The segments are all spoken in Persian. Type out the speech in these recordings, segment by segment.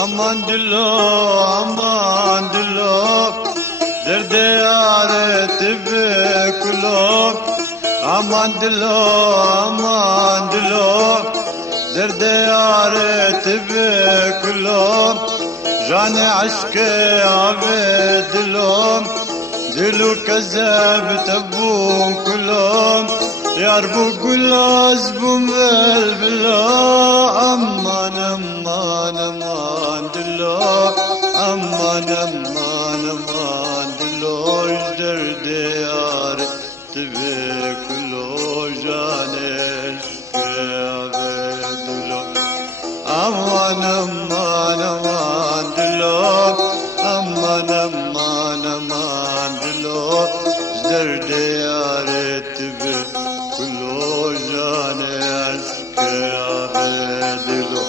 Aman dilo, aman dilo, derde yaret kulo. Aman dilo, aman dilo, derde yaret kulo. Jane aşkı ave dilo, dilu كذاب تبون كلهم ياربو كلاز بمل بلا أمان أمان أمان دلو أمان أمان أمان دلو يجدر ديار تبي كلو جانش كابي دلو أمان أمان أمان دلو أمان أمان أمان دلو جدر ديار تبي كلو جانش كابي دلو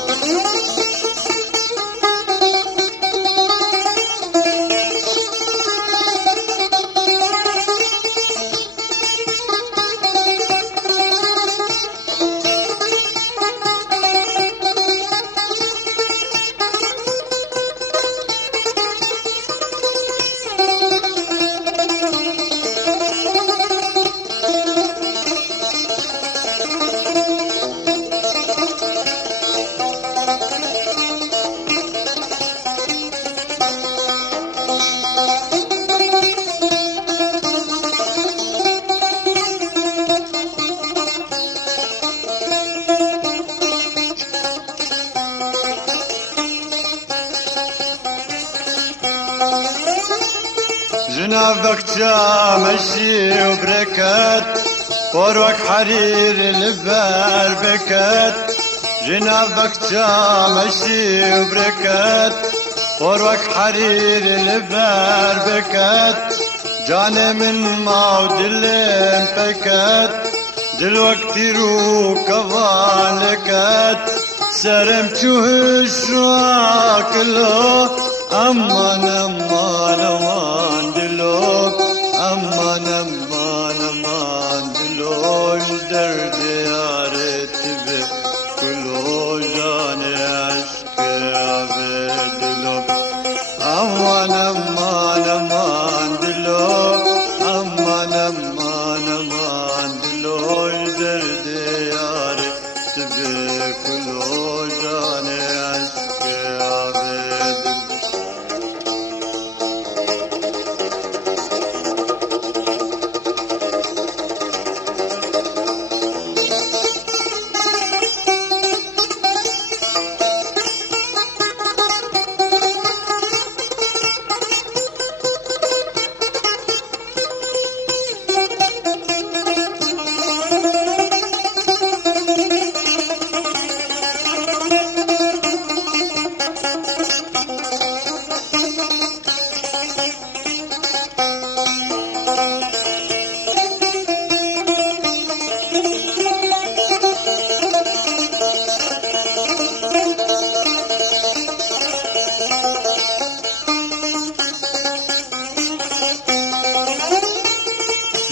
جنابك جامشي وبركات فوروك حرير البار بكات جنابك جامشي وبركات فوروك حرير البار بكات جاني من موت الليم بكات دلوقتي رو كفالكات سرم تشوهش واكلو أمان أمان أمان دلو أمان أمان أمان دلو درد يارت بي كلو جاني عشق عبدلو أمان أمان أمان دلو أمان أمان أمان دلو درد يارت بي كلو جاني عشق عبدلو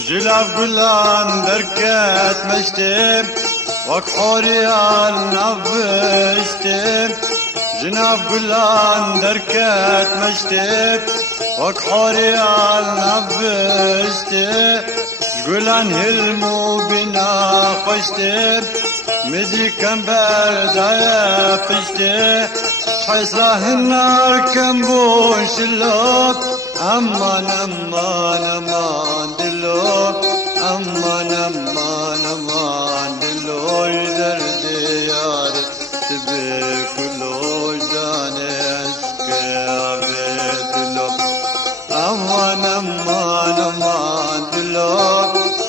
جلاف قلان دركات مشتم وكحوريان نفشتم جناف قلان دركات مشتم وكحوريان نفشتم قلان هلمو بنا قشتم مدي كمبر دايا فشتم حيصلاه النار كمبون شلوك أمان أمان أمان دلو أمان أمان أمان دلو يدر ديار تبي كلو جاني عشق عبدلو أمان أمان أمان دلو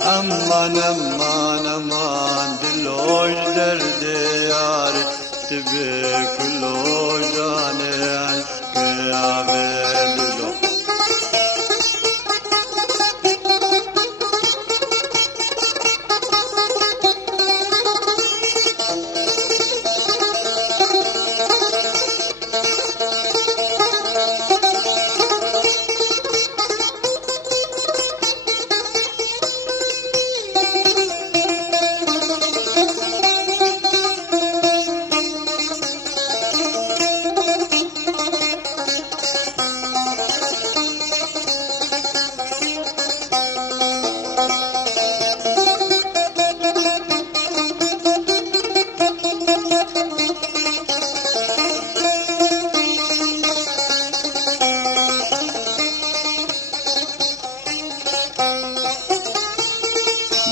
أمان أمان أمان دلو يدر ديار تبي كلو جاني عشق عبدلو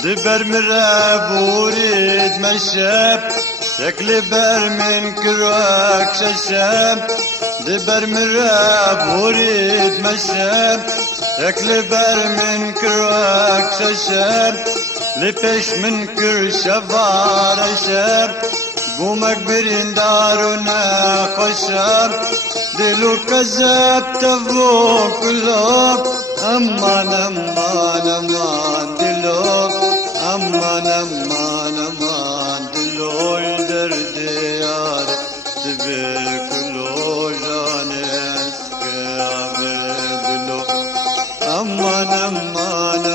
دبر مراب وريد مشاب شكل بر من كروك ششاب دبر مراب وريد مشاب شكل بر من كروك ششاب لبش من كر شفار شاب بومك برين دارنا خشاب دلو كذاب تفو كلوب امان امان امان دلو امان امان امان دلو الدرد يار دبر كلو جانس كابر دلو امان امان